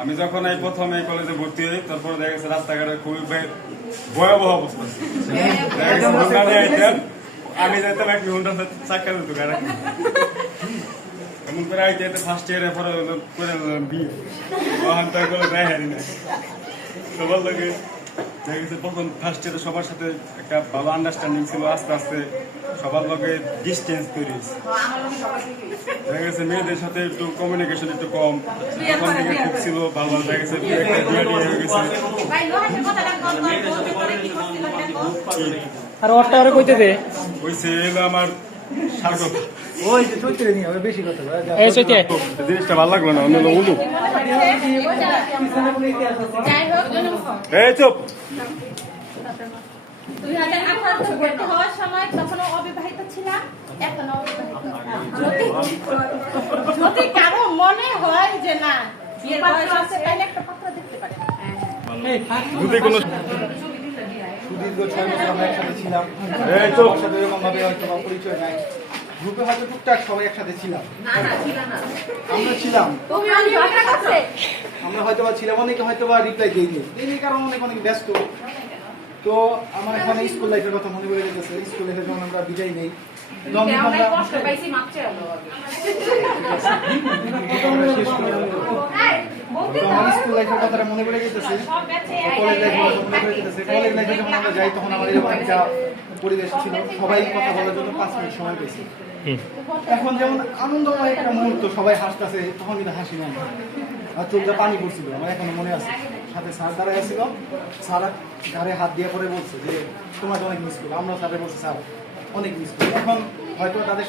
আমি যখন এই প্রথম এই কলেজে ভর্তি হই তারপরে দেখা গেছে রাস্তাঘাটে খুবই ভয়াবহ অবস্থা। দেখা গেছে দোকানে আইতেন, আমি যাইতাম 1 ঘন্টা চাকা দিত গাড়ি এমন করে আইতে ফার্স্ট ইয়ারে পরে করে বিয়ে ওখান থেকে করে দেয় হারি না সবার লাগে। দেখা গেছে প্রথম ফার্স্ট ইয়ারে সবার সাথে একটা ভালো আন্ডারস্ট্যান্ডিং ছিল, আস্তে আস্তে সবার লগে ডিস্টেন্স তৈরি হয়েছে। দেখা গেছে মেয়েদের সাথে একটু কমিউনিকেশন একটু কম, এখন থেকে ঠিক ছিল ভালো। দেখা গেছে একটা বিয়ে হয়ে গেছে। আর ওরটা আরে কইতে দে হইছে এলো আমার স্বাগত। ওই যে চৈত্রে নিয়ে হবে বেশি কথা এই চৈতে জিনিসটা ভালো লাগলো না, অন্য উলু এই চুপ। 2018 ভর্তি হওয়ার সময় তখনও অবিবাহিত ছিলাম, এখনো অবিবাহিত। যদি কারো মনে হয় যে না বিয়ের বয়স আছে তাহলে একটা পাত্র দেখতে পারেন। যদি কোনো সুদীর্ঘ 6 বছর আমরা একসাথে ছিলাম, এই চুপ। আমার সাথে এরকম ভাবে হয়তো আমার পরিচয় নাই। গ্রুপে হয়তো টুকটাক সবাই একসাথে ছিলাম, আমরা ছিলাম, আমরা হয়তো বা ছিলাম, অনেকে হয়তো বা রিপ্লাই দিইনি কারণ অনেক অনেক ব্যস্ত। তো আমার এখন স্কুল লাইফের কথা মনে পড়ে গেছে। স্কুল লাইফে যখন আমরা বিদায় নেই স্কুল লাইফের কথাটা মনে পড়ে গেছে, কলেজ লাইফের কথা মনে পড়ে গেছে। কলেজ লাইফে যখন আমরা যাই তখন আমার এরকম একটা পরিবেশ ছিল, সবাই কথা বলার জন্য 5 মিনিট সময় পেয়েছি। এখন যেমন আনন্দময় একটা মুহূর্ত, সবাই হাসতেছে, তখন কিন্তু হাসি নাই, আর চোখটা পানি পড়ছিল। আমার এখনো মনে আছে, সাথে স্যার দাঁড়ায় আসছিল, স্যার ঘাড়ে হাত দিয়ে পরে বলছে যে তোমাকে অনেক মিস করবো। আমরা স্যারে বলছি স্যার অনেক মিস করি। এখন হয়তো তাদের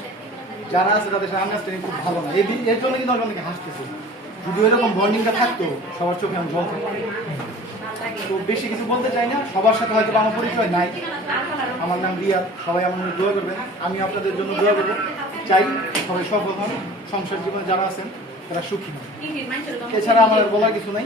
যারা আছে তাদের সাথে আন্ডারস্ট্যান্ডিং খুব ভালো না, এর জন্য কিন্তু অনেকে হাসতেছে। যদি এরকম বন্ডিংটা থাকতো সবার চোখে আমি জল থাকতো। তো বেশি কিছু বলতে চাই না, সবার সাথে হয়তো আমার পরিচয় নাই। আমার নাম রিয়াদ, সবাই আমার জন্য দোয়া করবেন, আমি আপনাদের জন্য দোয়া করবো। চাই সবাই সফল হন, সংসার জীবনে যারা আছেন তারা সুখী হন। এছাড়া আমার বলার কিছু নাই।